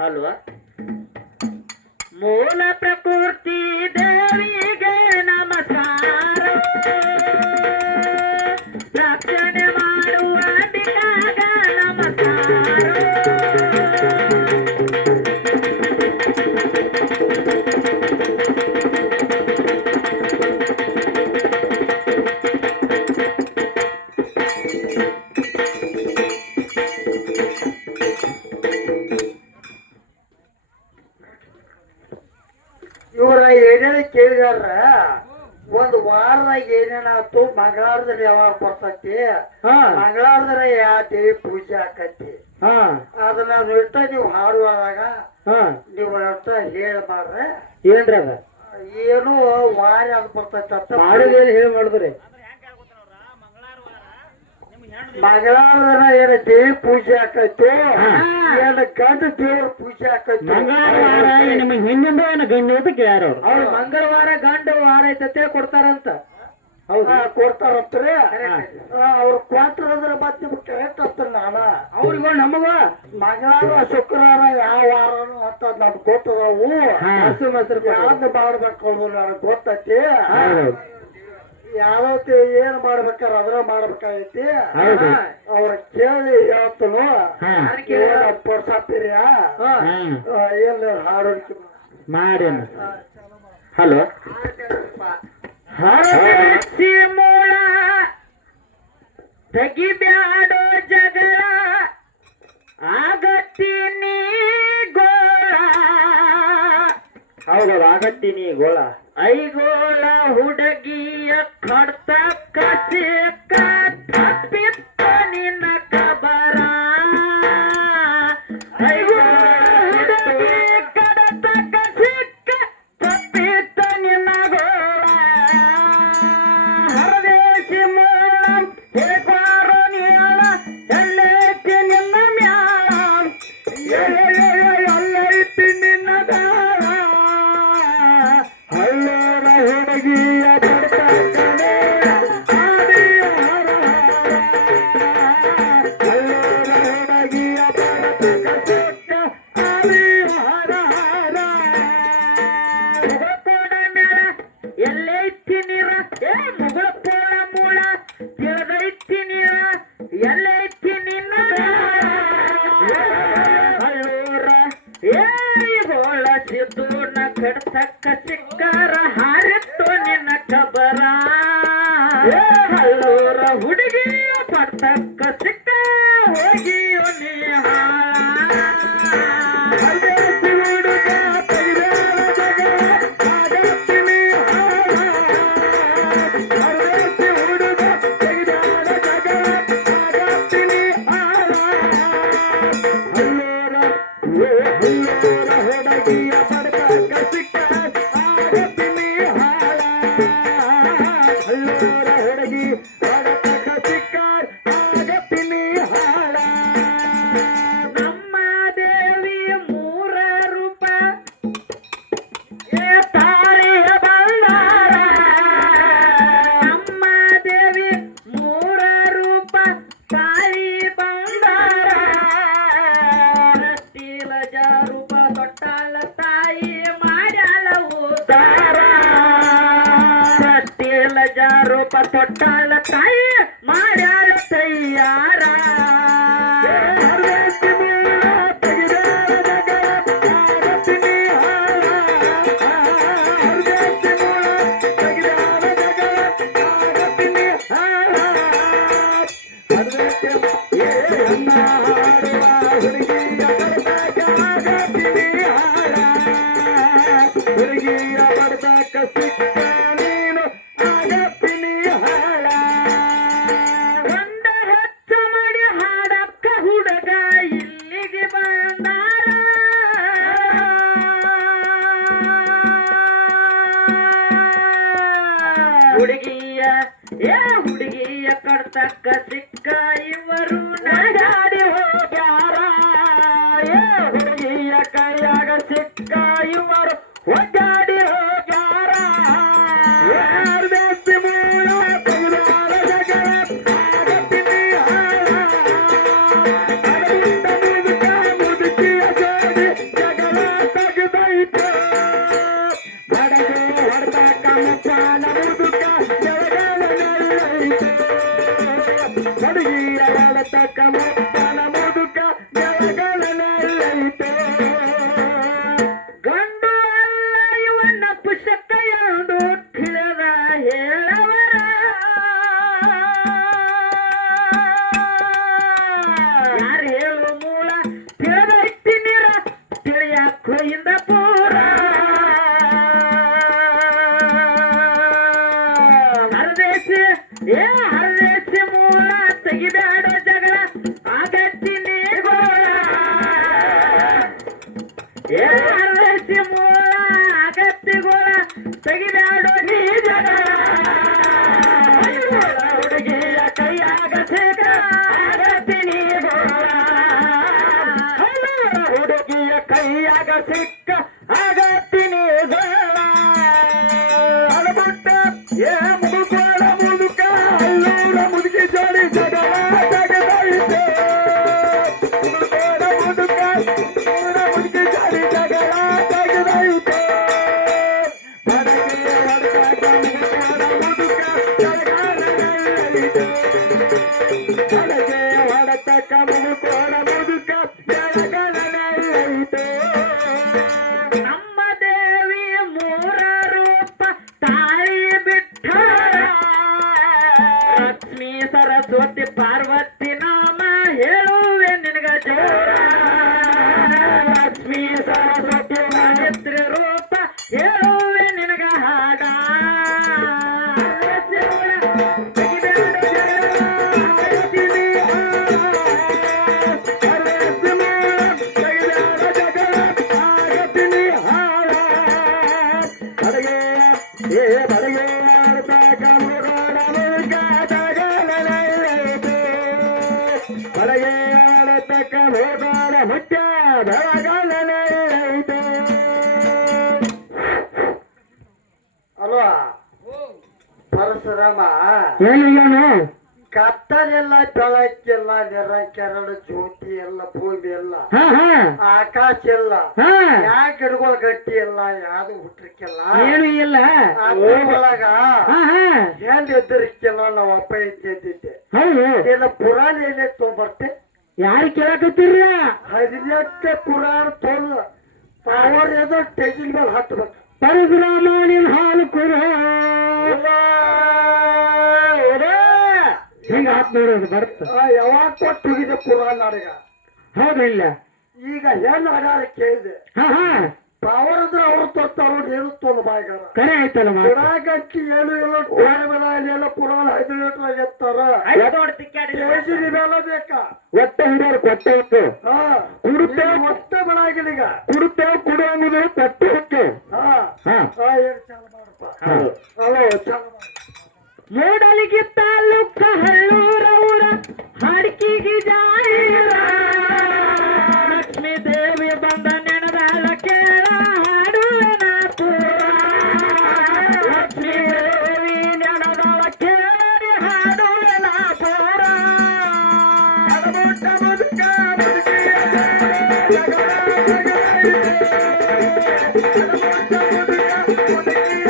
ಅಲ್ವಾ ಮೂಲ ಪ್ರಕೃತಿ ದೇವಿಗೆ ನಮಸ್ಕಾರ ರಕ್ಷಣೆ ಮಾಡುವ ಅಂಬಿಕಾಗ ನಮಸ್ಕಾರ ಇವರ ಏನೇನು ಕೇಳಿದಾರ ಒಂದ್ ವಾರದಾಗ ಏನೇನಾಯ್ತು ಮಂಗಳವಾರದಲ್ಲಿ ಯಾವಾಗ ಬರ್ತೈತಿ ಮಂಗಳವಾರದಾಗ ಯಾವ ದೇವಿ ಪೂಜೆ ಆಕತಿ ಅದನ್ನ ನಿಟ್ಟ ನೀವು ಹಾಡುವಾಗ ನೀವು ನಿಟ್ಟ ಹೇಳ್ಬಾರ್ರೆ ಏನ್ರಿ ಅದ ಏನು ವಾರ ಅದ್ ಬರ್ತೈತಿ ಅಂತ ಮಾಡೋದೇನು ಹೇಳಿ ಮಾಡಿದ್ರಿ ಮಂಗಳವಾರ ಏನ ದೇವಿ ಪೂಜೆ ಆಕೈತಿ ಏನ ಗಂಡ ದೇವ್ರ ಪೂಜೆ ಆಕೈತಿ ಮಂಗಳವಾರ ನಿಮಗೆ ಹಿಂದಿಂದ ಏನು ಗಂಡು ಅಂತ ಕೇಳ್ಯಾರ ಅವ್ರು ಮಂಗಳವಾರ ಗಂಡ ವಾರ ಐತತೆ ಕೊಡ್ತಾರಂತ ಹೌದಾ ಕೊಡ್ತಾರಂತ್ರಿ ಅವ್ರು ಕ್ವಾರ್ಟರ್ ಅಂದ್ರೆ ಮತ್ತೆ ನಿಮ್ಗೆ ಕರೆಕ್ಟ್ ಆಗ್ತಾರ ನಾನ ಅವ್ರಿಗೂ ನಮಗ ಮಂಗಳವಾರ ಶುಕ್ರವಾರ ಯಾವ ವಾರನು ಅಂತ ನಮ್ಗೆ ಗೊತ್ತದವು ಯಾವ್ದು ಮಾಡ್ಬೇಕು ಅನ್ನೋದು ನನಗೆ ಗೊತ್ತೈತಿ ಯಾವತ್ತು ಏನ್ ಮಾಡ್ಬೇಕಾರ ಅದ್ರ ಮಾಡ್ಬೇಕಾಗೈತಿ ಅವ್ರ ಕೇಳಿ ಹೇಳ್ತನು ಪರ್ಸಾಪಿರಿಯ ಏನ್ ಹಾಡೋಕೆ ಮಾಡಿ ಹಲೋ ಹರಸಿ ಮೂಳ ತೆಗಿಬ್ಯಾಡೋ ಜಗಳ ಆಗತ್ತೀನಿ ಗೋಳ ಹೌದೌದು ಆಗತ್ತೀನಿ ಗೋಳ ಐಗೋಳ ಹುಡುಗಿಯ ಕಡ್ತಕ್ಕ ಸಿಕ್ಕ ತಪ್ಪಿತ್ತ ನಿನ್ನ ಕಬರ ಐಗೋಳ ಹುಡುಗಿ ಕಡತಕ್ಕ ಸಿಕ್ಕ ತಪ್ಪಿತ್ತ ನಿನ್ನ ಗೋಳ ಹರದೇಶಿ ಮೂಲ ಹೇಗಾರೋ ನೀಳ ಎಲ್ಲೈತಿ ನಿನ್ನ ಮ್ಯಾಳ ಎಲ್ಲೈತಿ ನಿನ್ನ ಗಾಳ ಹಳ್ಳರ ಹುಡುಗಿಯ ಪಡ್ತಕ್ಕನೆ ಆದಿಯ ಹರ ಹಳ್ಳರ ಹುಡುಗಿಯ ಪಡ್ತಕ್ಕ ಸಿಕ್ಕ ಆದಿಯ ಹರ ಮುಗಪೋಡ ಮೇಳ ಎಲ್ಲೈತಿ ನೀರ ಮುಗಪೋಡ ಮೂಳ ತಿಳಿದೈತಿ ನೀರ ಎಲ್ಲೈತಿ ನಿನ್ನ ಹಳ್ಳೂರ ಗೋಳ ಸಿದ್ದೂನ ಕಡ್ತಕ್ಕ ಸಿಕ್ಕಾರ ಹಾರಿತ್ತು ನಿನ್ನ ಕಬರ ಹಳ್ಳೂರ ಹುಡುಗಿ ಪಡ್ತಕ್ಕ ಸಿಕ್ಕ ಹೋಗಿಯೋ ನೀ ನಮ್ಮ ದೇವಿ ಮೂರ ರೂಪ ತಾರಿಯ ಬಂದಾರ ನಮ್ಮ ದೇವಿ ಮೂರ ರೂಪ ತಾಯಿ ಬಂದಾರ ರಟ್ಟಿಲ ಜಾರೂಪ ತೊಟ್ಟಾಳ ತಾಯಿ ಮಾಡ್ಯಾಳ ಉದ್ದಾರ ರಟ್ಟಿಲ ಜಾರೂಪ ತೊಟ್ಟಾಳ ತಾಯಿ ಮಾಡ್ಯಾಳ ತಯ್ಯಾರ ಹುಡುಗಿಯ ಬಡದಕ್ಕ ಸಿಕ್ಕ ನೀನು ಆಗತ್ತೀನಿ ಹಾಳ ಒಂದ ಹೆಚ್ಚು ಮಾಡಿ ಹಾಡಕ್ಕ ಹುಡುಗ ಇಲ್ಲಿಗೆ ಬಂದಾರ ಹುಡುಗಿಯ ಕಡ್ತಕ್ಕ ಸಿಕ್ಕ ಇವರು ನಗಾಡಿ ಹೋಗ್ಯಾರ ಹುಡುಗಿಯ ಕೈಯಾಗ ಸಿಕ್ಕ ಇವರು ಒಗ್ಗಾಡಿ ಹೋಗ್ಯಾರ ಯಾರ್ದೆತ್ತಿ ಮೂಲ ತೆಗೆದಾರ ಜಗಳ ಆಗತ್ತೀನಿ ಹಾಳ ಅರವಿಂದ ಮುದುಕ ಮುದುಕಿಯ ಜೋಡಿ ಜಗಳ ತೆಗೆದೈತು ಬಡಗೆ ಹೊಡೆದಾಕ ಮುಪ್ಪಾನ ಮುದುಕ ಹುಡುಗಿಯ ಹೊಡೆತಕ್ಕ ಮುಪ್ಪಾನ ಮುದುಕ ಜಗಳನಲ್ಲೈತೆ ಗಂಡು ಅಲ್ಲ ಇವನ್ನ ಪುಷಕ ಎಂದು ತಿಳಿದ ಹೇಳವರ ಯಾರು ಹೇಳು ಮೂಲ ತಿಳಿದೈತಿ ನೀರ ತಿಳಿಯಾಕ ಇಂದ ಪೂರ ಹರದೇಶಿ ಹರದೇಶಿ ಮೂಲ ತೆಗಿಬೇಡ ಜಗಳ ಆಗತ್ತೀನಿ ಗೋಳ ಹರದೇಶಿ ಮೂಲ ಆಗತ್ತಿಗೋಳ ತೆಗಿಬೇಡ ನೀ ಜಗಳ ಹುಡುಗಿಯ ಕೈಯಾಗ ಸಿಕ್ಕ ಆಗತ್ತೀನಿ ಗೋಳ ಹುಡುಗಿಯ ಕೈಯಾಗ ಸಿಕ್ಕ ಆಗತ್ತೀನಿ ಗೋಳ ಅಳಬುಟ್ಟ ಏ ಮುದುಕೋಳ ಮುದುಕ ಅಲ್ಲೂರ ಮುದುಕಿ ಜೋಡಿ ಜಗಳ ತೆಗೆದೈತೆ ಮುದುಕೋಳ ಮುದುಕ ಊರ ಮುದುಕಿ ಜೋಡಿ ಜಗಳ ತೆಗೆದೈತೆ ಬಡಗಿಯ ಹೊಡೆದಾಟ ಮುದುಕೋಳ ಮುದುಕ ಜಗಳನಲ್ಲೈತೆ ಬಡಗೆ ಹೊಡೆತಕ್ಕ ಮುದುಕೋಳ ಮುದುಕ ಜಗಳನಲ್ಲೈತೆ ನಮ್ಮ ದೇವಿ ಮೂರ ರೂಪ ತಾಳಿ ಬಿಟ್ಟ ಲಕ್ಷ್ಮೀ ಸರಸ್ವತಿ ಪಾರ್ವತಿ ನಾಮ ಹೇಳುವೆ ನಿನಗ ಜೋರ ಲಕ್ಷ್ಮೀ ಸರಸ್ವತಿ ಗಾಯತ್ರಿ ರೂಪ ಹೇಳುವೆ ನಿನಗ ಹಾಡ ಮುಟ್ಟ ಬೆಳಗಾಲನೈತೆ ಅಲ್ವಾ ಪರಶುರಾಮ ಏನು ಕತ್ತಲೆಲ್ಲ ಬೆಳಕಿಲ್ಲ ನಿರಂಕೆರಡು ಜ್ಯೋತಿ ಎಲ್ಲ ಭೂಮಿ ಎಲ್ಲ ಹಾ ಹಾ ಆಕಾಶ ಎಲ್ಲ ಹಾ ಯಾ ಗಿಡಗಳು ಗಟ್ಟಿ ಇಲ್ಲ ಯಾವ್ದು ಹುಟ್ಟಿರ್ಕಿಲ್ಲ ಏನು ಇಲ್ಲ ಒಳಗ ಹಾ ಹಾ ಹೆಂಡ್ ಎದ್ದರಿಕಿಲ್ಲ ನಾವು ಅಪ್ಪ ಎದ್ದಿದ್ದೆ ಹೌದು ಇಲ್ಲ ಪುರಾಣ ಏನೇ ತೊಗೊಂಬರ್ತೆ ಯಾರು ಕೇಳಕತ್ತೀರ 18 ಪುರಾಣ ತೊಂದ ಅವ್ರ ಏನೋ ಟೆಜಿಲ್ ಮೇಲೆ ಹತ್ಬೇಕು ಪರಶುರಾಮ ನಿನ್ ಹಾಲು ಕುರ ಹಿಂಗ ಆತ್ ನೋಡೋದು ಬರ್ತ ಯಾವಾಗ ಕೊಟ್ಟು ಹೋಗಿದೆ ಪುರಾಣ ನಾಡಗ ಹೌದಿಲ್ಲ ಈಗ ಹೆಣ್ಣು ಆಗಾರ ಕೇಳಿದೆ ಹಾ ಹಾ ಪವರ್ ಅಂದ್ರೆ ಅವ್ರು ತೊತ್ತಾರು ನೀರು ತೊಂದು ಬಾಯ್ಗಾರ ಕರೆ ಆಯ್ತಲ್ಲ ಗಿಡಗಟ್ಟಿ ಏನು ಇಲ್ಲ ಟೈಮ್ ಎಲ್ಲ ಪುರಾಣ 5 ಲೀಟರ್ ಆಗಿರ್ತಾರ ಕೆಜಿ ಮೇಲೆ ಬೇಕಾ ಒಟ್ಟ ಹಿರಿಯರು ಕೊಟ್ಟ ಹೊತ್ತು ಹಾ ಕುಡುತ್ತೇವೆ ಮತ್ತೆ ಬೆಳಗಿಲ್ಲ ಈಗ ಕುಡುತ್ತೇವೆ ಕುಡುವಂಗುದು ಕೊಟ್ಟು ಹೊತ್ತು ಹಾ ಹಾ ಹಾ ಏನು ಚಾಲು ಮಾಡಪ್ಪ ಹಲೋ ಚಾಲು ಮಾಡ ಮೂಡಲಿಗೆ ತಾಲೂಕ ಹಳ್ಳೂರವರ ಹಾಡ್ಕಿಗೆ ಜಾಯಿರ ಲಕ್ಷ್ಮೀ ದೇವಿ ಬಂದ ನೆನದಾಳ ಕೇಳ ಹಾಡುವನ ಪೂರ ಲಕ್ಷ್ಮೀ ದೇವಿ ನೆನದಾಳ ಕೇಳಿ ಹಾಡುವನ ಪೂರ ಅಡಬುಟ್ಟ ಮುದುಕ ಮುದುಕಿಯ ಜಗಳ ತೆಗೆದೈತೆ. ಅಡಬುಟ್ಟ ಮುದುಕ ಮುದುಕಿಯ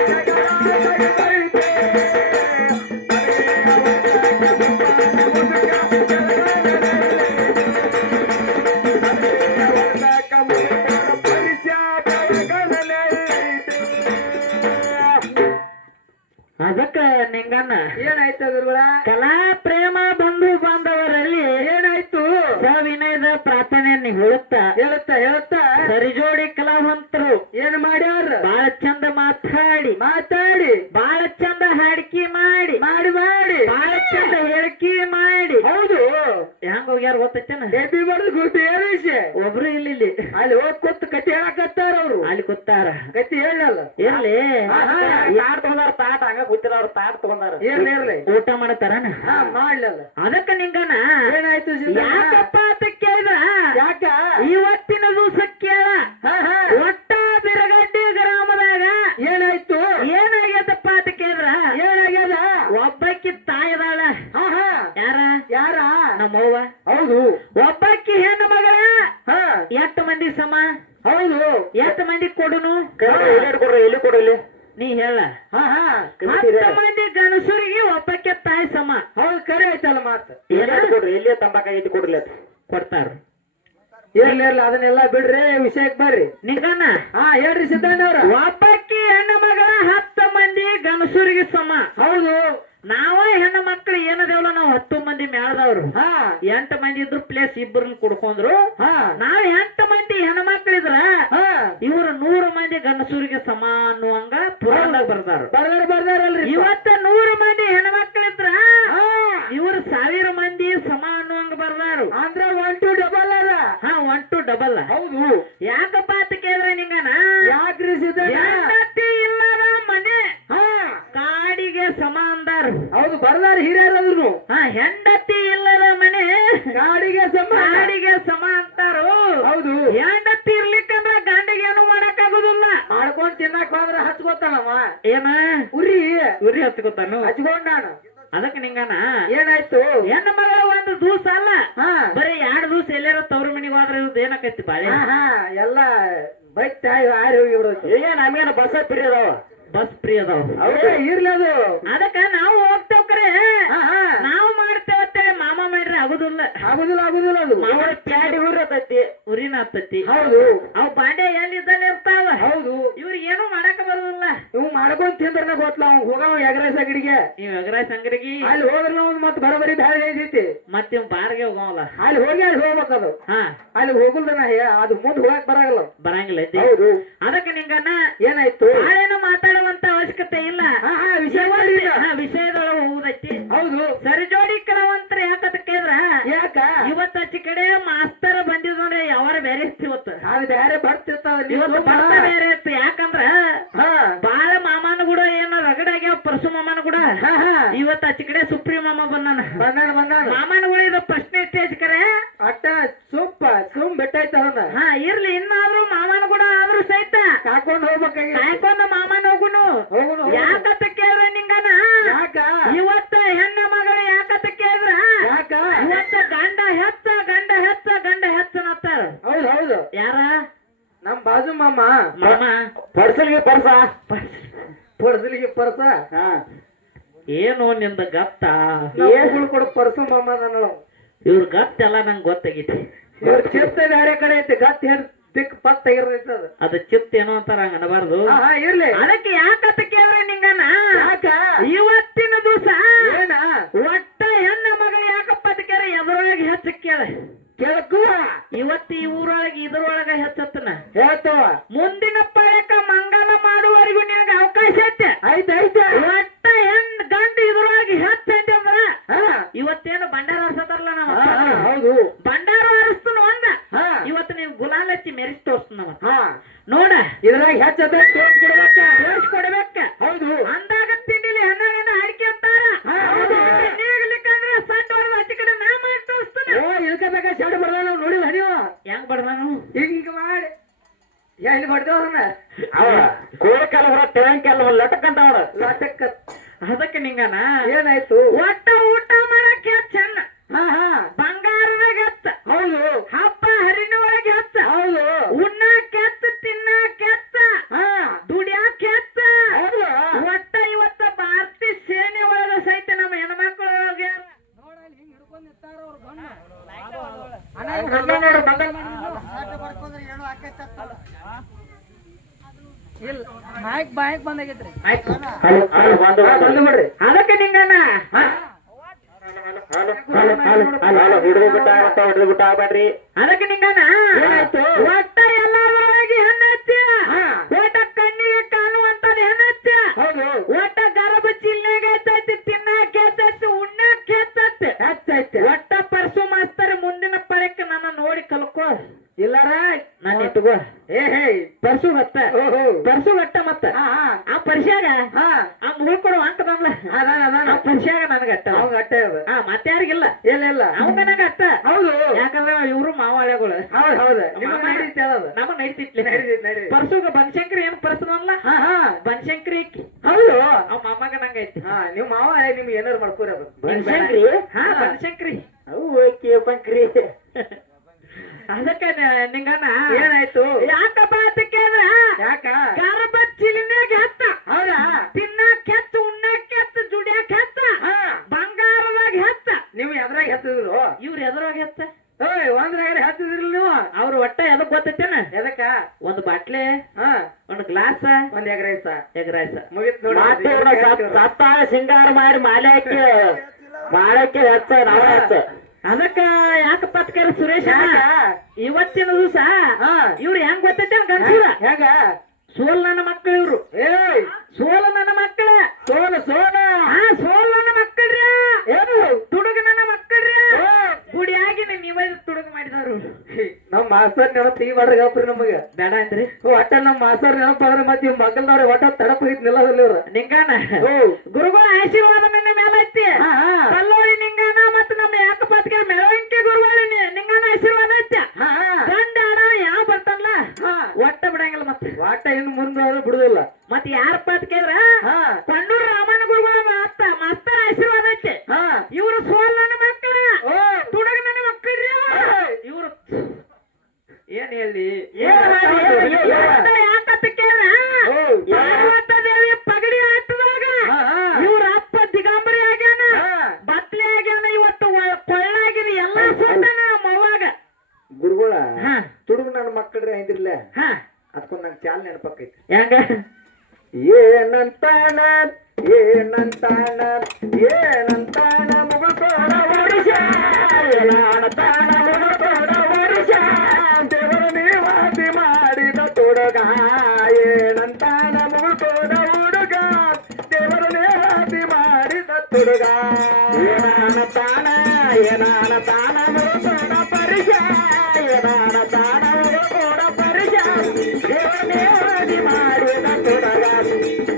ಜಗಳ ತೆಗೆದೈತೆ. ಮಾತನ್ನ ಹೇಳುತ್ತಾ ಹೇಳುತ್ತಾ ಸರಿಜೋಡಿ ಕಲಾವಂತರು ಏನ್ ಮಾಡ್ಯಾರ ಬಾಳ ಚಂದ ಮಾತಾಡಿ ಬಾಳ ಚಂದ ಹಾಡಿಕೆ ಮಾಡಿ ಬಾಳ ಚಂದ ಹೇಳಿಕೆ ಮಾಡಿ ಹೌದು ಹೆಂಗ ಹೋಗ್ಯಾರ ಗೊತ್ತೇನ ಎಬ್ಬಿ ಬಡ್ದು ಗುಡ್ಡು ಏರಿಸಿ ಒಬ್ರು ಇಲ್ಲಿ ಅಲ್ಲಿ ಹೋಗಿ ಕೂತ್ ಕಟ್ಟಿ ಹೇಳಕತ್ತಾರ ಅವ್ರು ಅಲ್ಲಿ ಕೂತಾರ ಕಟ್ಟಿ ಹೇಳಲ್ಲ ಇರ್ಲಿ ತಾಟ್ ತಗೊಂಡಾರ ತಾಟ್ ಹಂಗ ಕೂತಿರ ಅವ್ರು ತಾಟ್ ತಗೊಂಡಾರ ಇರ್ಲಿ ಊಟ ಮಾಡತಾರನ ಮಾಡ್ಲಲ್ಲ ಅದಕ್ಕ ನಿಂಗನ ಏನಾಯ್ತು ಯಾಕಪ್ಪ ಅಂತ ಕೇಳಿದ್ರ ಯಾಕ ಇವತ್ತಿನ ದಿವಸ ಕೇಳ ಒಟ್ಟ ಬಿರಗಡ್ಡಿ ಗ್ರಾಮದಾಗ ಏನಾಯ್ತು ಏನಾಗ್ಯದಪ್ಪ ಅಂತ ಕೇಳಿದ್ರ ಏನಾಗ್ಯದ ಒಬ್ಬಕ್ಕಿ ತಾಯಿದಾಳ ಯಾರ ನಮ್ಮವ್ವ ಹೌದು ಒಬ್ಬಕ್ಕಿ ಹೆಣ್ಣು ಮಗಳ ಎಷ್ಟು ಮಂದಿ ಸಮ ಹೌದು ಎಷ್ಟು ಮಂದಿ ಕೊಡುನು ಎಲ್ಲಿ ಕೊಡಲಿ ನೀ ಹೇಳ 10 ಮಂದಿ ಗನಸರಿಗೆ ಒಬ್ಬಕ್ಕೆ ತಾಯಿ ಸಮ ಹೌದು ಕರೆ ಆಯ್ತಲ್ಲ ಮಾತು ಕೊಡ್ರಿ ಎಲ್ಲಿ ತಂಬಾಕಾಗೈತಿ ಕೊಡ್ಲಿ ಕೊಡ್ತಾರ ಇರ್ಲಿ ಅದನ್ನೆಲ್ಲ ಬಿಡ್ರಿ ವಿಷಯಕ್ಕೆ ಬರ್ರಿ ನಿಂಗಣ್ಣ ಹೇಳ್ರಿ ಸಿದ್ದಣ್ಣವ್ರ ಒಬ್ಬಕ್ಕಿ ಹೆಣ್ಣು ಮಗಳ 10 ಮಂದಿ ಗನಸರಿಗೆ ಸಮ ಹೌದು ನಾವ ಹೆಣ್ಣು ಮಕ್ಳು ಏನದೇವಲ್ಲ ನಾವು 10 ಮಂದಿ ಮ್ಯಾಳದವ್ರು 8 ಮಂದಿ ಇದ್ರು ಪ್ಲೇಸ್ ಇಬ್ಬರನ್ನ ಕುಡ್ಕೊಂಡ್ರು ನಾವ್ 8 ಮಂದಿ ಹೆಣ್ಣು ಮಕ್ಳಿದ್ರ ಇವ್ರು 100 ಮಂದಿ ಗಂಡಸೂರಿಗೆ ಸಮ ಅನ್ನುವಂಗ ಪುರಾಣದಾಗ ಬರ್ದಾರಲ್ರಿ ಇವತ್ತ 100 ಮಂದಿ ಹೆಣ್ಣು ಮಕ್ಳಿದ್ರ ಇವ್ರು 1000 ಮಂದಿ ಸಮ ಅನ್ನುವಂಗ ಬರ್ದಾರು ಅಂದ್ರ 1 to double ಅದ 1 to double ಹೌದು ಯಾಕಪ್ಪ ಅಂತ ಕೇಳಿದ್ರೆ ನಿಂಗನ ಯಾಕ್ರಿ ಹೆಂಡತಿ ಇಲ್ಲದ ಮನೆ ಕಾಡಿಗೆ ಸಮ ಅಂದಾರ ಹೌದು ಬರ್ದಾರ ಹಿರಿಯರದ್ರು ಹೆಂಡತಿ ಇಲ್ಲದ ಮನೆ ಕಾಡಿಗೆ ಸಮ ಅಂತಾರು ಹೌದು ಹೆಂಡತಿ ಇರ್ಲಿಕ್ಕಂದ್ರ ಗಂಡಿಗೆ ಏನು ಮಾಡಕ್ ಆಗುದಿಲ್ಲ ಮಾಡ್ಕೊಂಡ್ ತಿನ್ನಕ್ ಬಂದ್ರ ಹಚ್ಕೋತಾನವ ಏನ ಉರಿ ಹಚ್ಕೋತಾನು ಹಚ್ಕೊಂಡಾನ ಅದಕ್ಕೆ ನಿಂಗನ ಏನಾಯ್ತು ಹೆಣ್ಣು ಮಗಳ ಒಂದು ದಿವಸ ಅಲ್ಲ ಬರೀ 2 ದಿವಸ ಎಲ್ಲಾರ ತವ್ರ ಮನಿಗೆ ಹೋದ್ರೆ ಇವ್ರದ್ದು ಏನಕೈತಿ ಬಾಳೆ ಎಲ್ಲ ಬೈಕ್ ಆರಿ ಹೋಗಿ ಬಿಡೋದು ನಮ್ಗೇನ ಬಸ್ ಫ್ರೀ ಅದಾವ ಬಸ್ ಫ್ರೀ ಅದಾವ ಇರ್ಲಿ ಅದು ಅದಕ್ಕ ನಾವು ಹೋಗ್ತೇವ್ ಕರೆ ನಾವು ಮಾಡ್ತೇವ ಅಂತೇಳಿ ಮಾಮ ಮಾಡ್ರಿ ಆಗುದಿಲ್ಲ ಅದು ಪ್ಯಾಡಿ ಉರಿನ ಹತ್ತತಿ ಹೌದು ಅವ್ ಬಾಂಡೆ ಎಲ್ಲಿದ್ದಾನೆ ಇರ್ತಾವ ಹೌದು ಇವ್ರಿಗೆ ಏನು ಮಾಡಕ್ ಬರೋದಿಲ್ಲ ಇವ್ ಮಾಡ್ಕೊಂಡ್ ತಿಂದ್ರ ಗೊತ್ತಲ್ಲ ಅವ್ನು ಹೋಗವ ಎಗ್ರೈಸ್ ಅಂಗಡಿಗೆ ನೀವ್ ಎಗ್ರೈಸ್ ಅಂಗಡಿಗೆ ಅಲ್ಲಿ ಹೋದ್ರ ಮತ್ ಬರೋಬರಿ ಬ್ಯಾರೆ ಐತಿ ಮತ್ತೆ ಇವ್ ಬಾರ್ಗೆ ಹೋಗವಲ್ಲ ಅಲ್ಲಿ ಹೋಗ್ಬೇಕದು ಅಲ್ಲಿ ಹೋಗುಲ್ದನ ಅದು ಮುಂದ್ ಹೋಗಕ್ ಬರಂಗಿಲ್ಲ ಐತಿ ಹೌದು ಅದಕ್ಕೆ ನಿಂಗನ್ನ ಏನಾಯ್ತು ಬಾಳೇನು ಮಾತಾಡುವಂತ ಅವಶ್ಯಕತೆ ಇಲ್ಲ ವಿಷಯದೊಳಗೆ ಹೋಗುದೈತಿ ಹೌದು ಸರಿ ಜೋಡಿ ಕಲಾವಂತರ ಯಾಕಂತ ಕೇಳಿದ್ರ ಯಾಕ ಇವತ್ತ ಆಚೆ ಕಡೆ ಮಾಸ್ತರ್ ಬಂದಿದ್ ನೋಡ್ರಿ ಯಾವಾರ ಬೇರೆ ಇತ್ತು ಇವತ್ತು ಅದು ಬೇರೆ ಬರ್ತಿರ್ತಾವ ಇವತ್ತು ಬರ್ತಾ ಬೇರೆ ಇತ್ತು ಯಾಕಂದ್ರ ಬಾಳ ಮಾಮನ ಕೂಡ ಏನ ರಗಡಾಗ್ಯಾವ ಪರಸು ಮಾಮನ ಕೂಡ ಇವತ್ತು ಆಚೆ ಕಡೆ ಸುಪ್ರೀಂ ಮಾಮ ಬಂದಾನ ಮಾಮನ ಕೂಡ ಇದು ಪ್ರಶ್ನೆ ಸ್ಟೇಜ್ ಕರೆ ಅಟ್ಟ ಸುಮ್ ಬೆಟ್ಟಾಯ್ತ ಇರ್ಲಿ ಇನ್ನಾದ್ರೂ ಮಾಮನ ಕೂಡ ಆದ್ರೂ ಸಹಿತ ಕಾಕೊಂಡ್ ಕಾಯ್ಕೊಂಡ ಮಾಮನ ಹೋಗುನು ಯಾಕಂತ ಕೇಳಿದ್ರೆ ನಿಂಗನ ಇವತ್ತ ಹೆಣ್ಣ ಮಗಳು ಯಾಕಂತ ಕೇಳಿದ್ರ ಇವತ್ತ ಗಂಡ ಹೆಚ್ಚ ನತ್ತಾರ ಹೌದು ಯಾರ ನಮ್ ಬಾಜು ಮಾಮ ಪರ್ಸಲಿಗೆ ಪರ್ಸ ಏನು ನಿಂದ ಗತ್ತ ಕೊಡ ಪರ್ಸು ಮಾಮ ಇವ್ರ ಗತ್ತ ಎಲ್ಲ ನಂಗೆ ಗೊತ್ತಾಗೈತಿ ಇವ್ರ ಚಿತ್ತ ಬೇರೆ ಕಡೆ ಐತಿ ಗತ್ ದಿಕ್ ಪತ್ ತೆಗಿರ್ತದ ಅದ ಚಿತ್ತ ಏನೋ ಅಂತಾರ ಹಂಗ ಅನ್ನಬಾರ್ದು ಇರ್ಲಿ ಅದಕ್ಕೆ ಯಾಕಂತ ಕೇಳಿದ್ರೆ ನಿಂಗನ ಇವತ್ತಿನ ದಿವಸ ಏನ ಒಟ್ಟ ಹೆಣ್ಣ ಮಗ ಯಾಕಪ್ಪ ಅಂತ ಕೇಳ ಎದ್ರೊಳಗೆ ಹೆಚ್ಚ ಕೇಳಕ್ಕೂ ಇವತ್ತು ಈ ಊರೊಳಗೆ ಇದ್ರೊಳಗ ಹೆಚ್ಚತ್ತನ ಹೇಳ್ತವ ಮುಂದಿನ ಪಾಯಕ ಮಂಗಲ ಮಾಡುವವರೆಗೂ ನಿನಗೆ ಅವಕಾಶ ಐತೆ ಒಟ್ಟ ಗಂಡ ಇದ್ರೊಳಗೆ ಹೆಚ್ಚೈತೆ ಅಂದ್ರ ಇವತ್ತೇನು ಭಂಡಾರ ಹರಿಸತಾರಲ್ಲ ನಮ್ಮ ಹೌದು ಭಂಡಾರ ಹರಿಸ್ತಾನ ಒಂದ ಇವತ್ತು ನೀವು ಗುಲಾಲ್ ಹಚ್ಚಿ ಮೆರೆಸಿ ತೋರಿಸ್ತಾನ ನೋಡ ಇದ್ರಾಗ ಹೆಚ್ಚದ ತೋರಿಸ್ಕೊಡ್ಬೇಕ ಹೌದು ಅಂದಾಗ ತಿಂಡಿಲಿ ಹೆಣ್ಣ ಅಡಿಕೆ ಅಂತಾರ ನೀಗ್ಲಿಕ್ಕಂದ್ರ ಸಣ್ಣ ಹೊಡೆದ ಹಚ್ಚಿ ಕಡೆ ನಾ ಮಾಡಿ ತೋರಿಸ್ತಾನ ಇಳ್ಕಬೇಕ ಶರ್ಟ್ ಬರ್ದ ನಾವು ನೋಡಿಲ್ಲ ನೀವು ಹೆಂಗ್ ಬಡ್ದಾನು ಹಿಂಗ ಮಾಡಿ ಎಲ್ಲಿ ಬಡ್ದೇವ್ರನ್ನ ಕೋಳಕಾಲ ಹೊರ ತೆರಂಕಾಲ ಲಟಕ್ ಅಂತ ಲಟಕ್ ಅದಕ್ಕೆ ನಿಂಗನ ಏನಾಯ್ತು ಒಟ್ಟ ಊಟ ಮಾಡಕ್ಕೆ ಚೆನ್ನ ಬಂಗಾರದಾಗ ಹೆಚ್ಚ ಹೌದು ಹಬ್ಬ ಹರಿನ ಒಳಗೆ ಹೆಚ್ಚ ಹೌದು ಉಣ್ಣ ಕೆತ್ತ ತಿನ್ನ ಕೆತ್ತ ದುಡಿಯಾ ಕೆತ್ತ ಒಟ್ಟ ಇವತ್ತ ಭಾರತೀಯ ಸೇನೆ ಒಳಗ ಸಹಿತ ನಮ್ಮ ಹೆಣ್ಮಕ್ಳು ಅದಕ್ಕೆ ನಿಂಗನ ಹಿಡಿದು ಬಿಟ್ಟ ಆಗ್ಬೇಡ್ರಿ. ಅದಕ್ಕೆ ನಿಂಗನ ಏನಾಯ್ತು? ಒಟ್ಟ ಎಲ್ಲಾದ್ರೊಳಗೆ ಹೆಣ್ಣಚ್ಚ ಒಟ್ಟ ಕಣ್ಣಿಗೆ ಕಾಣುವಂತದ್ ಹೆಣ್ಣಚ್ಚ ಹೌದು ಒಟ್ಟ ಗರ್ಭ ಚಿಲ್ನೆಗೆ ಹೆಚ್ಚೈತಿ, ತಿನ್ನಕ್ ಹೆಚ್ಚೈತಿ, ಉಣ್ಣಕ್ ಹೆಚ್ಚೈತಿ. ಹೆಚ್ಚೈತೆ ಒಟ್ಟ ಪರ್ಸು ಮಾಸ್ತರ್ ಮುಂದಿನ ಪರಕ್ಕೆ ನನ್ನ ನೋಡಿ ಕಲ್ಕೋ. ಇಲ್ಲಾರ ನಾನು ಇಟ್ಕೋ ಹೇ ಪರ್ಸು ಗತ್ತ ಓಹೋ ಪರ್ಸು ಗಟ್ಟ ಮತ್ತ ಹಾ ಆ ಪರಿಶ್ಯಾಗ ಹಾ ಆ ಮುಗುಳ್ಕೊಡು ಅಂಕದಲ್ಲ ಅದಾನ ಆ ಪರಿಶ್ಯಾಗ ನನಗ ಅಟ್ಟ ಅವಾಗ ಅಟ್ಟೆ ಅದು ಮತ್ತೆ ಯಾರಿಗಿಲ್ಲ ಇಲ್ಲ ಅವಾಗ ನನಗ ಅಟ್ಟ. ಹೌದು ಯಾಕಂದ್ರೆ ಇವ್ರು ಮಾವಾಳ್ಯಗಳು ಹೌದು ನಿಮಗೆ ನಡೀತಿ ಹೇಳೋದು ನಮಗ್ ನಡೀತಿತ್ಲಿ ನಡೀತಿ ಪರ್ಸುಗ ಬನಶಂಕರಿ ಏನ್ ಪರ್ಸನಲ್ಲ ಹಾ ಬನಶಂಕರಿ ಐಕಿ ಹೌದು ಅವ್ ಮಾಮಗ ನಂಗೈತಿ ಹಾ ನೀವು ಮಾವ ನಿಮ್ಗೆ ಏನಾರು ಮಾಡ್ಕೋರಿ ಅದು ಬನಶಂಕರಿ? ಹಾ ಬನಶಂಕರಿ ಅವು ಓಕೆ ಬಂಕ್ರಿ. ಅದಕ್ಕೆ ನಿಂಗನ ಏನಾಯ್ತು ಯಾಕಪ್ಪ ಅಂತ ಕೇಳಿದ್ರ ಯಾಕ ಗರ್ಭ ಚಿಲಿನ್ಯಾಗ ಹೆತ್ತ ಹೌದಾ ತಿನ್ನಕ್ ಹೆತ್ತ, ಉಣ್ಣಕ್ ಹೆತ್ತ, ದುಡಿಯಕ್ ಹೆತ್ತ, ಹಾ ಬಂಗಾರದಾಗ ಹೆತ್ತ. ನೀವು ಎದ್ರಾಗ ಹತ್ತಿದ್ರು ಇವ್ರು ಎದ್ರಾಗ ಹೆತ್ತ ಓಯ್ ಒಂದ್ರಾಗ ಹತ್ತಿದ್ರಲ್ಲ ನೀವು ಅವ್ರ ಒಟ್ಟ ಎದಕ್ ಗೊತ್ತೈತೇನ? ಎದಕ್ಕ ಒಂದು ಬಾಟ್ಲೆ, ಹಾ ಒಂದು ಗ್ಲಾಸ್, ಒಂದ್ ಎಗ್ರೈಸ ಎಗ್ರಾಯ್ಸ. ಮುಗಿತ್ ನೋಡಿ ಸತ್ತಾಳ ಸಿಂಗಾರ ಮಾಡಿ ಮಾಡಕ್ಕೆ ಹೆಚ್ಚ ನಾವ ಹೆಚ್ಚ. ಅದಕ್ಕ ಯಾಕಪ್ಪ ಅಂತ ಕೇಳಿ ಸುರೇಶ ಇವತ್ತಿನ ದಿವಸ ಹಾ ಇವ್ರು ಹೆಂಗ್ ಗೊತ್ತೈತೇನ ಗಂಡಸೂರ? ಹೆಂಗ ಸೋಲ್ ನನ್ನ ಮಕ್ಕಳು ಇವ್ರು, ಏಯ್ ಸೋಲ ನನ್ನ ಮಕ್ಕಳ, ಸೋನ ಸೋಲ್ ನನ್ನ ಮಕ್ಕಳ್ರಿ, ಏನು ತುಡುಗ ನನ್ನ ಮಕ್ಕಳ್ರಿ. ಗುಡಿಯಾಗಿ ನೀವೇ ತುಡುಗ ಮಾಡಿದವ್ರು. ನಮ್ ಮಾಸ್ತರ್ ನೆನಪ ತೆಗಿಬಾರ್ರಿ ಹೇಳ್ರಿ ನಮಗ ಬೇಡ ಅಂದ್ರಿ ಒಟ್ಟ ನಮ್ ಮಾಸ್ತರ್ ನೆನಪಾದ್ರೆ ಮತ್ತೆ ಇವ್ ಮಗಲ್ನವ್ರೆ ಒಟ್ಟ ತಡಪ ಹೋಗಿದ್ ನಿಲ್ಲೋದಿಲ್ಲ ಇವ್ರ ನಿಂಗಾನ ಗುರುಗಳ ಆಶೀರ್ವಾದ ನಿನ್ನ ಮೇಲೆ ಐತಿ. ಕಲ್ಲೋಳಿ ನಿಂಗಾನ ಮತ್ತ ನಮ್ಮ ಯಾಕಪ್ಪ ಅಂತ ಕೇಳಿ ಮೆರವಣಿಗೆ ಗುರುಗಳು ನಿಂಗಾನ ಆಶೀರ್ವಾದ ಐತಿ. ಗಂಡ ಆಡ ಯಾವ ಬರ್ತಾನಲ್ಲ ಒಟ್ಟ ಬಿಡಂಗಿಲ್ಲ ಮತ್ತೆ ಒಟ್ಟ ಇನ್ನು ಮುಂದೆ ಬಿಡುದಿಲ್ಲ. ಮತ್ ಯಾರಪ್ಪ ಅಂತ ಕೇಳಿದ್ರ ಕೊಂಡೂರು ರಾಮನ ಗುರುಗಳ ಮಾಸ್ತರ ಆಶೀರ್ವಾದ ಐತಿ. ಇವ್ರು ಸೋಲ್ ನನ್ನ ಮಕ್ಕಳ, ತುಡುಗ ನನ್ನ ಮಕ್ಕಳ್ರಿ. ಇವ್ರು ಏನ್ ಹೇಳಿ ಯಾಕಂತ ಕೇಳಿದ್ರ ಪಾರ್ವತ ದೇವಿ ಪಗಡಿ ಆಟದಾಗ ಇವ್ರ ಅಪ್ಪ ದಿಗಂಬರಿ ಆಗ್ಯಾನ, ಬತ್ಲೆ ಆಗ್ಯಾನ, ಇವತ್ತು ಕೊಳ್ಳಾಗಿರಿ ಎಲ್ಲಾ ಸುತ್ತಾನ ಮವಾಗ. ಗುರುಗಳ ತುಡುಗ ನನ್ನ ಮಕ್ಕಳ್ರಿ ಐದಿರ್ಲ ಅದಕ್ಕೊಂದ್ ನಂಗೆ ಚಾಲ್ ನೆನಪಕ್ಕೈತಿ. ಹೆಂಗ ಏನಂತಾನ ಏನಂತಾನ ಏನಂತಾನ ಮುಗುಳ್ಕೋಡ ವರ್ಷ ಏನಂತಾನ ಮುಗುಳ್ಕೋಡ ವರ್ಷ ದೇವರ ನೀವಾದಿ ಮಾಡಿದ ತುಡುಗ ಏನಂತಾನ ಮುಗುಳ್ಕೋಡ ಹುಡುಗ ದೇವರ ನೀವಾದಿ ಮಾಡಿದ ತುಡುಗ ಏನಾನತಾನ ಏನಾನತಾನ ಮುಗುಳ್ಕೋಡ ಪರಿಷ ಏನಾನತಾನ ಮುಗುಳ್ಕೋಡ ಪರಿಷ ದೇವರ ನೀವಾದಿ ಮಾಡಿದ ತುಡುಗ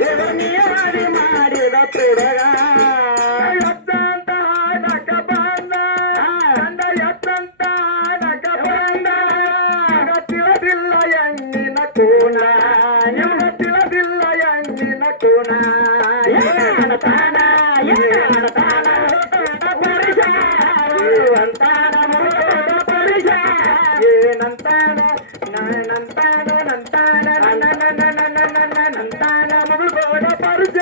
ದೇವರ ನೀವಾದಿ ಮಾಡಿದ ತುಡುಗ ಎತ್ತಂತ ಹಾಡಕ ಬಂದ ಕಂದ ಎತ್ತಂತ ಹಾಡಕ ಬಂದ ತಿಳಿದಿಲ್ಲ ಹೆಣ್ಣಿನ ಕೋಣ ನಿಮ್ಗೆ ತಿಳಿದಿಲ್ಲ ಹೆಣ್ಣಿನ ಕೋಣ ಏನತಾನ ಏನತಾನ ಪರಿಷ ಅಂತಾನ ಮುಗುಳ್ಕೋಡ ಪರಿಷ ಏನಂತಾನ ನಂತಾನ ನಂತಾನ ನಂತಾನ ಮುಗುಳ್ಕೋಡ ಪರಿಷ